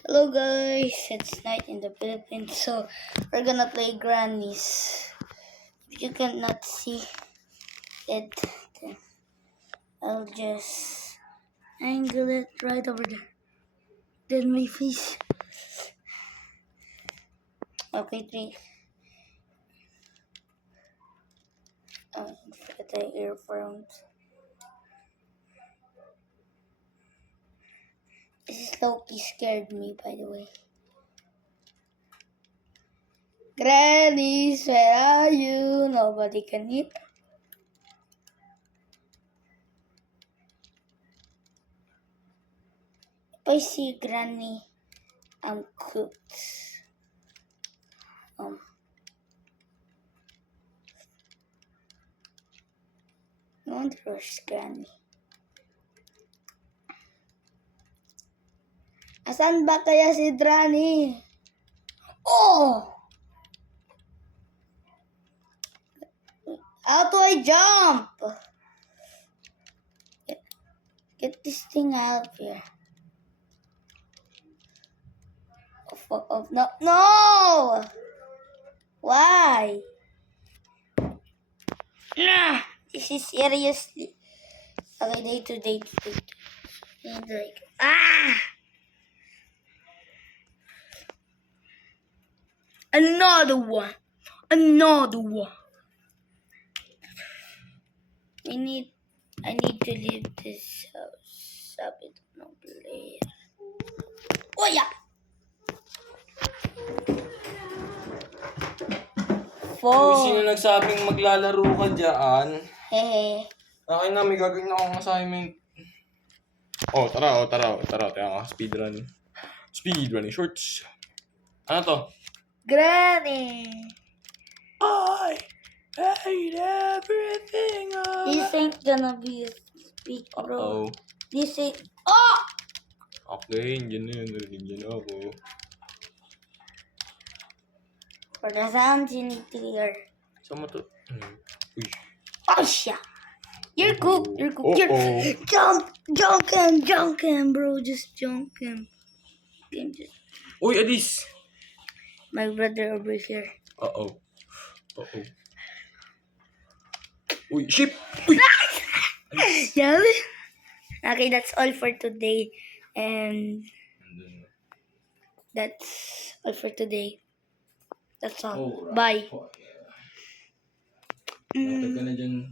Hello guys, it's night in the Philippines, so we're gonna play grannies. If you cannot see it, then I'll just angle it right over there. Then my face. Okay, three. For the earphones. This is Loki scared me, by the way. Grannies, where are you? Nobody can hear. If I see Granny, I'm cooked. I wonder where's Granny. Asan ba kaya si Granny? Oh! How do I jump? Get this thing out of here. No! No! Why? Nah! This is seriously. Okay, day to day. And like, Another one. I need to leave this house. Sabi ng player. Oh yeah! 4. Sino nagsabing maglalaro ka dyan? Hehe. Akin na, may gagawin akong assignment. Tara. Tara, speedrunning shorts. Ano to? Granny. I hate everything. This ain't gonna be a speak, bro. This ain't. Oh! Okay, yun na yun. Narinig yun ako. For the sounds you need to hear. Saan mo to? Uy. Oh, shit. You're cooked. Uh-oh. Jump him, bro. Just jump him. Uy, Adis! My brother over here. Uh-oh. Uy, ship! Uy! Yeah. Okay, that's all for today. And that's all for today. That's all. Bye. Nakatag ka na dyan.